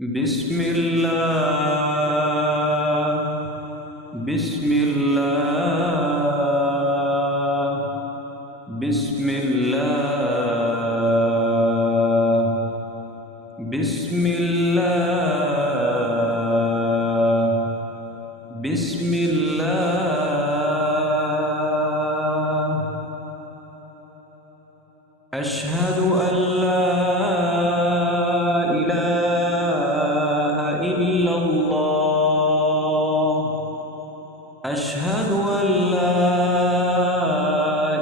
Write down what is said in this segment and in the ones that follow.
بسم الله بسم الله بسم الله بسم الله بسم الله أشهد أن لا إله إلا الله أشهد أن لا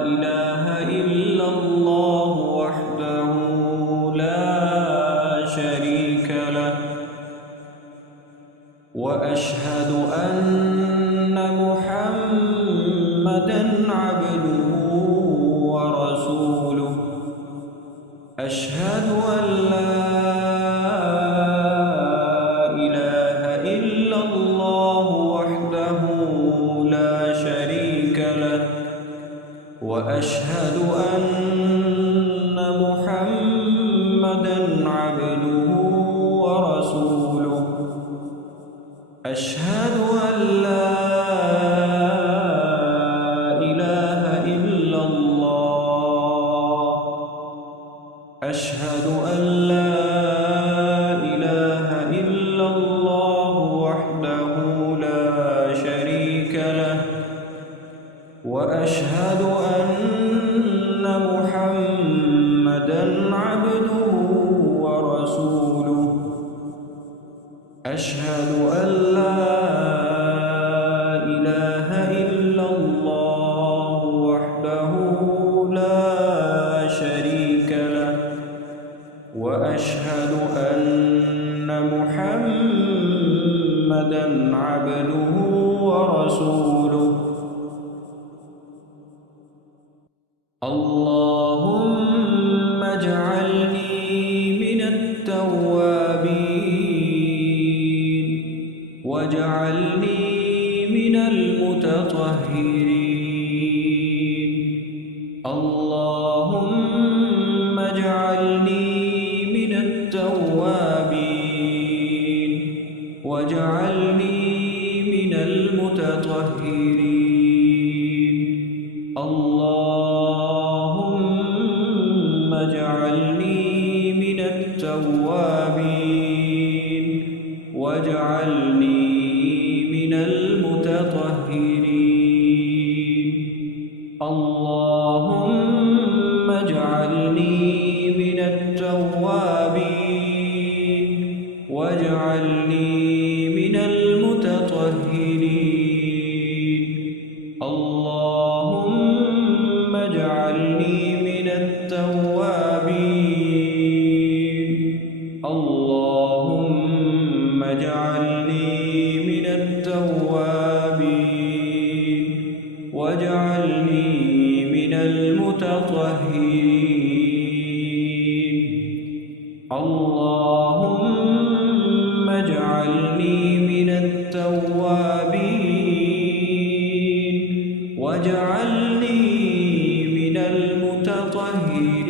إله إلا الله وحده لا شريك له وأشهد أن محمدًا عبده ورسوله أشهد أن لا إله إلا الله وحده لا شريك له وأشهد أن محمدًا عبده ورسوله أشهد أن لا إله إلا الله أشهد أن لا إله إلا الله وحده لا شريك له وأشهد أن محمدًا عبده ورسوله أشهد أن لا إله إلا الله وحده لا شريك له وأشهد أن محمدًا عبده ورسوله اللهم اجعلني من التوابين واجعلني من المتطهرين اللهم اجعلني من التوابين واجعلني من المتطهرين اللهم اجعلني من التوابين واجعلني من المتطهرين اللهم اجعلني من التوابين واجعلني من المتطهرين اللهم اجعلني من التوابين اللهم اجعلني من التوابين واجعلني من المتطهرين اللهم اجعلني من التوابين واجعلني من المتطهرين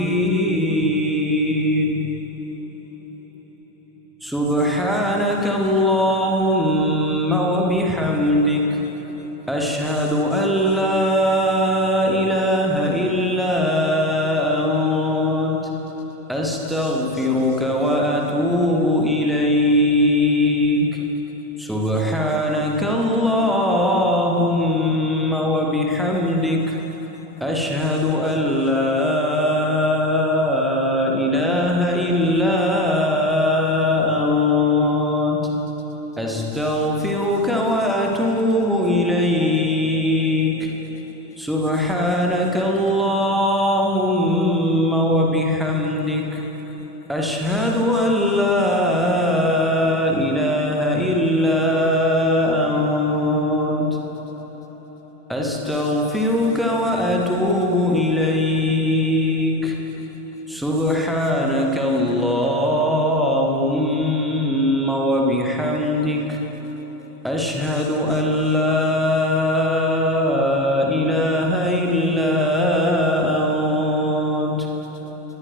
سبحانك اللهم وبحمدك أشهد أن لا إله إلا أنت أستغفرك وأتوب إليك سبحانك اللهم وبحمدك أشهد أن لا إله إلا أنت أستغفرك وأتوب إليك سبحانك اللهم وبحمدك أشهد أن لا إله إلا أنت أستغفرك وأتوب إليك سبحانك اللهم وبحمدك أشهد أن لا إله إلا أنت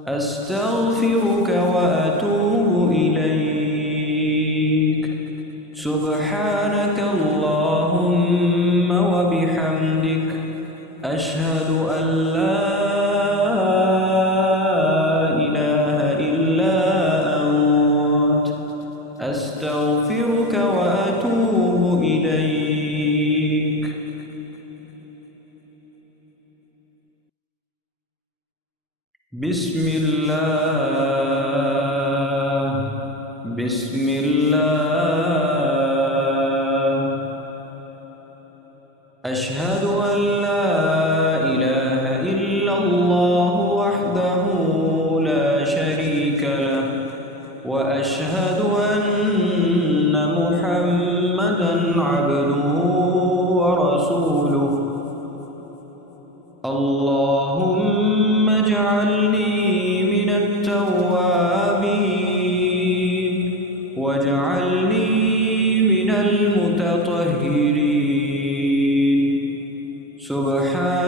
أستغفرك وأتوب إليك سبحانك اللهم وبحمدك أشهد أن لا إله إلا أنت أستغفرك وأتوب إليك. بسم الله أشهد أن لا إله إلا الله وحده لا شريك له وأشهد أن محمدًا عبده ورسوله. اللهم اجعلني من التوابين واجعلني من المتطهرين. سبحان